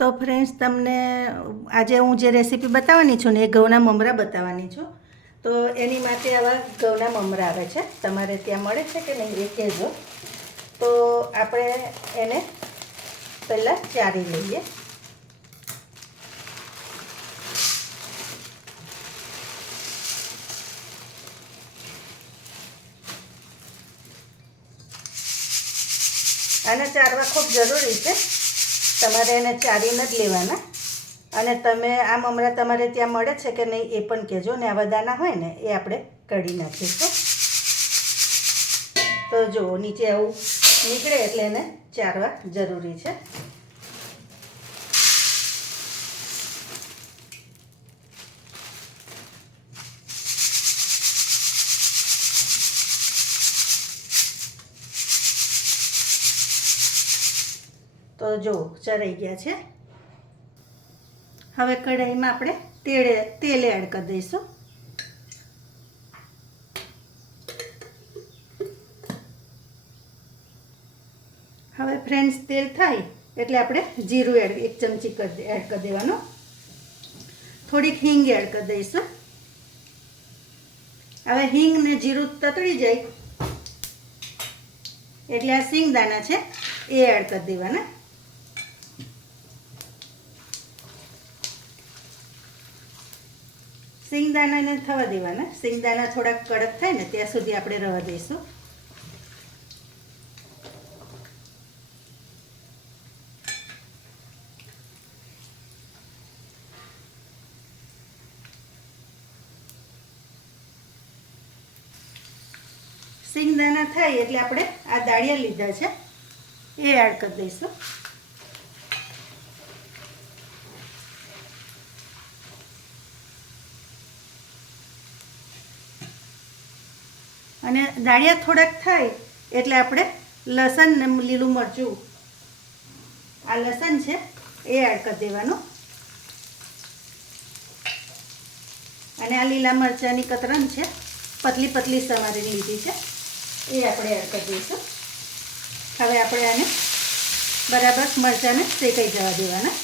તો ફ્રેન્ડ્સ, તમને આજે હું જે રેસીપી બતાવવાની છું ને એ ઘઉંના મમરા બતાવવાની છું. તો એની માટે આવા ઘઉંના મમરા આવે છે, તમારે ત્યાં મળે છે કે નહીં એ કહેજો. તો આપણે એને પહેલાં ચારી લઈએ. આને ચારવા ખૂબ જરૂરી છે, તમારે એને ચારીને જ લેવાના. અને તમે આ મમરા તમારે ત્યાં મળે છે કે નહીં એ પણ કહેજો. ને આવા દાણા હોય ને એ આપણે કાઢી નાખીશું. તો જુઓ, નીચે આવું નીકળે એટલે એને ચારવા જરૂરી છે. તો જો ચરાઈ ગયા છે. હવે કઢાઈમાં આપણે તેલ એડ કરી દઈશું. હવે ફ્રેન્ડ્સ, તેલ થાય એટલે આપણે જીરું એક ચમચી એડ કરી દેવાનું. થોડીક હિંગ એડ કરી દઈશું. હવે હિંગ ને જીરું તતડી જાય એટલે આ સિંગદાણા છે એ એડ કરી દેવાના. સિંગદાણાને થવા દેવાના. સિંગદાણા થોડાક કડક થાય ને ત્યાં સુધી આપણે રવા દઈશું. સિંગદાણા થાય એટલે આપણે આ દાળિયા લીધા છે એ એડ કરી દઈશું. અને દાળિયા થોડાક થાય એટલે આપણે લસણ ને લીલું મરચું, આ લસણ છે એ એડ કરી દેવાનું. અને આ લીલા મરચાંની કતરણ છે, પતલી પતલી સમારી લીધી છે, એ આપણે એડ કરી દઈશું. હવે આપણે આને બરાબર મરચાંને શેકાઈ જવા દેવાના.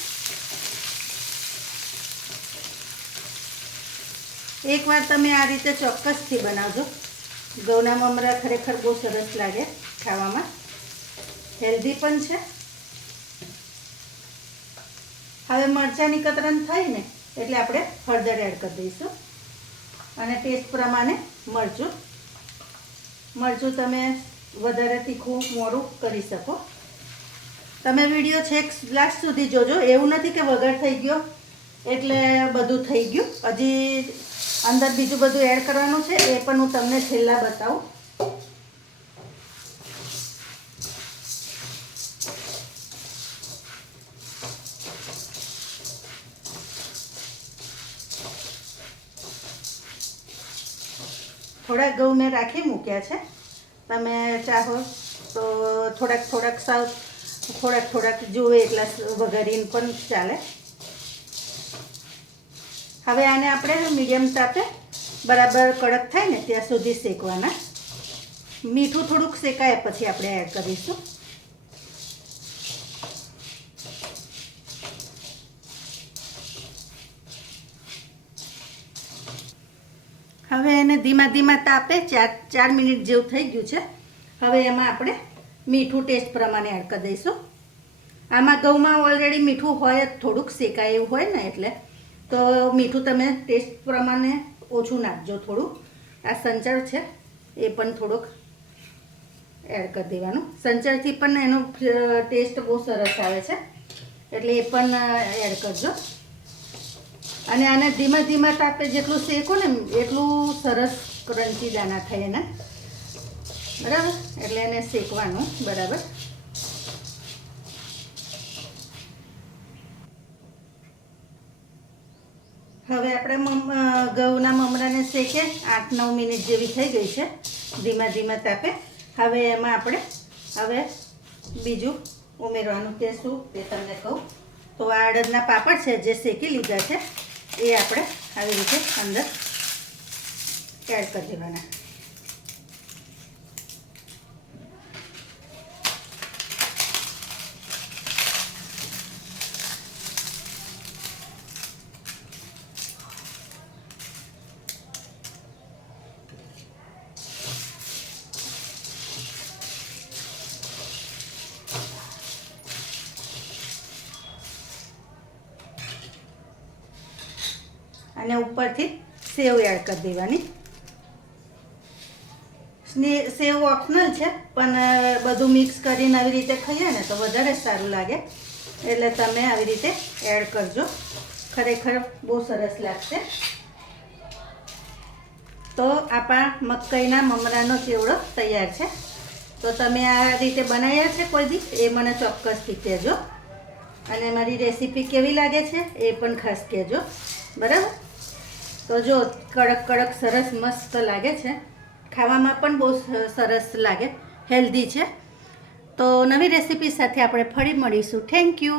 એકવાર તમે આ રીતે ચોક્કસથી બનાવજો. ઘઉંના મમરા ખરેખર બહુ સરસ લાગે ખાવામાં, હેલ્ધી પણ છે. હવે મરચાંની કતરણ થઈ ને એટલે આપણે હળદર એડ કરી દઈશું. અને ટેસ્ટ પ્રમાણે મરચું તમે વધારે તીખું મોરું કરી શકો. તમે વિડીયો છેક લાસ્ટ સુધી જોજો. એવું નથી કે વઘાર થઈ ગયો એટલે બધું થઈ ગયું. હજી અંદર બીજું બધું એડ કરવાનું છે, એ પણ હું તમને છેલ્લા બતાવું. થોડાક ઘઉં મેં રાખી મૂક્યા છે. તમે ચાહો તો થોડાક જુએ એટલા વઘારીને પણ ચાલે. હવે આને આપણે મીડિયમ તાપે બરાબર કડક થાય ને ત્યાં સુધી શેકવાના. મીઠું થોડુંક શેકાય પછી આપણે એડ કરીશું. હવે એને ધીમા તાપે 4 મિનિટ જેવું થઈ ગયું છે. હવે એમાં આપણે મીઠું ટેસ્ટ પ્રમાણે એડ કરી દઈશું. આમાં ઘઉંમાં ઓલરેડી મીઠું હોય જ, થોડુંક શેકાય એવું હોય ને એટલે. તો મીઠું તમે ટેસ્ટ પ્રમાણે ઓછું નાખજો થોડું. આ સંચળ છે એ પણ થોડુંક એડ કરી દેવાનું. સંચળથી પણ એનો ટેસ્ટ બહુ સરસ આવે છે એટલે એ પણ એડ કરજો. અને આને ધીમા તાપે જેટલું શેકો ને એટલું સરસ ક્રન્ચી દાણા થાય એના, બરાબર. એટલે એને શેકવાનું બરાબર. હવે આપણે ઘઉંના મમરાને શેકે 8-9 મિનિટ જેવી થઈ ગઈ છે ધીમા તાપે. હવે એમાં આપણે બીજું ઉમેરવાનું કે શું તે તમને કહું. તો આ અડદના પાપડ છે જે શેકી લીધા છે એ આપણે આવી રીતે અંદર એડ કરી દેવાના. અને ઉપરથી સેવ એડ કરી દેવાની. સેવ ઓપ્શનલ છે, પણ બધું મિક્સ કરીને આવી રીતે ખાઈએ ને તો વધારે સારું લાગે, એટલે તમે આવી રીતે એડ કરજો. ખરેખર બહુ સરસ લાગશે. તો આપણા મકાઈના મમરાનો ચેવડો તૈયાર છે. તો તમે આ રીતે બનાવ્યા છે કોઈ દી એ મને ચોક્કસથી કહેજો, અને મારી રેસીપી કેવી લાગે છે એ પણ ખાસ કહેજો, બરાબર? તો જો કડક કડક સરસ મસ્ત લાગે છે, ખાવામાં પણ બહુ સરસ લાગે, હેલ્ધી છે. તો નવી રેસીપી સાથે આપણે ફરી મળીશું. Thank you.